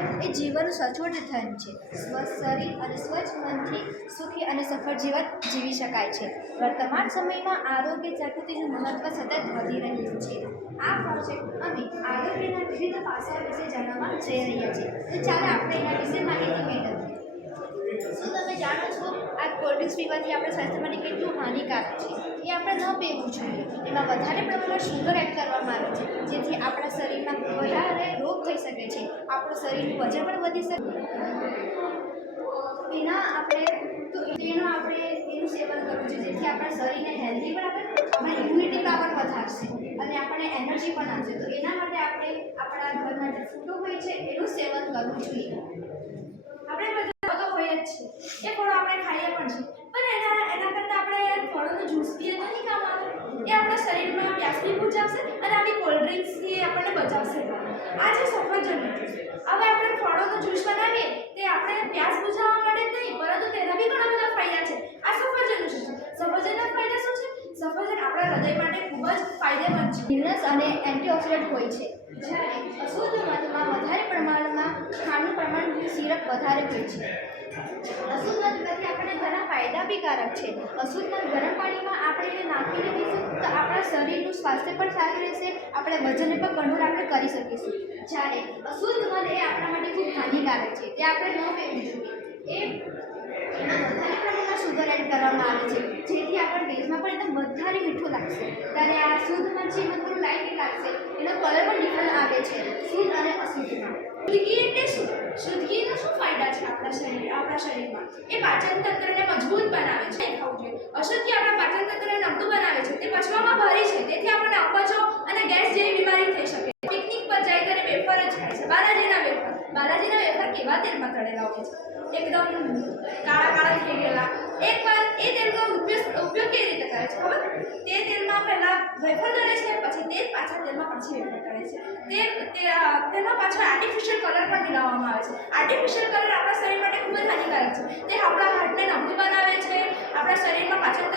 એ જીવનનું સચોટ ધન છે। સ્વસ્થ શરીર અને સ્વચ્છ મનથી સુખી અને સફળ જીવન જીવી શકાય છે। વર્તમાન સમયમાં આરોગ્ય જાગૃતિનું મહત્વ સતત વધી રહ્યું છે। આ પ્રોજેક્ટ અમે આરોગ્યના વિવિધ પાસાઓ વિશે જાણવા જઈ રહ્યા છીએ। તો ચાલો આપણે એના વિશે માહિતી મેળવીએ। શું તમે જાણો છો આ કોલ્ડ ડ્રિંક્સ પીવાથી આપણા સ્વાસ્થ્ય માટે કેટલું હાનિકારક છે? એ આપણે ન પીવું જોઈએ। એમાં વધારે પ્રમાણમાં શુગર એડ કરવામાં આવે છે, જેથી આપણા શરીરમાં વધારે રોગ થઈ શકે છે, આપણું શરીરનું વજન પણ વધી શકે। એનું સેવન કરવું જોઈએ, જેથી આપણા શરીરને હેલ્ધી પણ આપે, આપણા ઇમ્યુનિટી પાવર વધારશે અને આપણને એનર્જી પણ આપશે। તો એના માટે આપણે આપણા ઘરના જે ફૂડો હોય છે એનું સેવન કરવું જોઈએ। આપણે બધા તો હોય જ છે, એ ફળો આપણે ખાઈએ પણ છે, પણ એના કરતાં આપણે ફળોનું જ્યુસ પીએ તો નહીં કામ આવે? એ આપણા શરીરમાં પ્યાસ બી બુજાવશે અને આવી કોલ્ડ ડ્રિંક્સથી આપણને બચાવશે। આ છે સફરજનનું જ્યુસ। હવે આપણે ફળોનું જ્યુસ બનાવીએ તે આપણે પ્યાસ બુજાવવા માટે જ નહીં, પરંતુ તેના બી ઘણા બધા ફાયદા છે। આ સફરજનનું જ્યુસ છે। સફરજનના ફાયદા શું છે? સફરજન આપણા હૃદય માટે ખૂબ જ ફાયદેમંદ છે, મિનરલ્સ અને એન્ટીઓક્સિડન્ટ હોય છે। જ્યારે અશુદ્ધ મધમાં વધારે પ્રમાણમાં ખાંડનું પ્રમાણ સિરપ વધારે હોય છે। અશુદ્ધ મધ પીવાથી આપણને ઘણા ફાયદા બી કારક છે। અશુદ્ધ મધ ગરમ પાણીમાં આપણે એને નાખીને પીશું તો આપણા શરીરનું સ્વાસ્થ્ય પણ સારું રહેશે, આપણા વજનને પણ કંટ્રોલ આપણે કરી શકીશું। જ્યારે અશુદ્ધ મધ એ આપણા માટે ખૂબ હાનિકારક છે, તે આપણે ન પીવું જોઈએ। એમાં વધારે પ્રમાણમાં શુગર એડ કરવામાં આવે છે, જેથી આપણા ટેસ્ટમાં પણ એકદમ વધારે મીઠું લાગશે। ત્યારે આ શુદ્ધ મધ છે એમાં થોડું લાઇટ લાગશે, એનો કલર પણ ડિફરન્ટ આવે છે શુદ્ધ અને અશુદ્ધમાં। શુદ્ધ એટલે શું? શુદ્ધીના શું ફાયદા છે આપણા શરીરમાં? એ પાચન તંત્રને મજબૂત બનાવે છે, ખાવું જોઈએ। અશુદ્ધ આપણા પાચન તંત્રને નબળું બનાવે છે, તે પચવામાં ભારે છે, તેથી આપણને અપચો અને ગેસ જેવી બીમારી થઈ શકે। પિકનિક પર જાય ત્યારે વેફર જ ખાય છે, બાલાજીના વેફર કેવા તેલમાં તળેલા હોય છે? એકદમ કાળા કાળા થઈ ગયેલા। એકવાર એ તેલનો ઉપયોગ કેવી રીતે કરે છે ખબર? તે તેલમાં પહેલા વેફર તળે છે, પછી તે પાછા તેલમાં પાછી વેફર તળે છે। તેમાં પાછળ આર્ટિફિશિયલ કલર પણ મિલાવવામાં આવે છે। આર્ટિફિશિયલ કલર આપણા શરીર માટે ખૂબ જ હાનિકારક છે, તે આપણા હાર્ટને નબળું બનાવે છે, આપણા શરીરમાં પાચન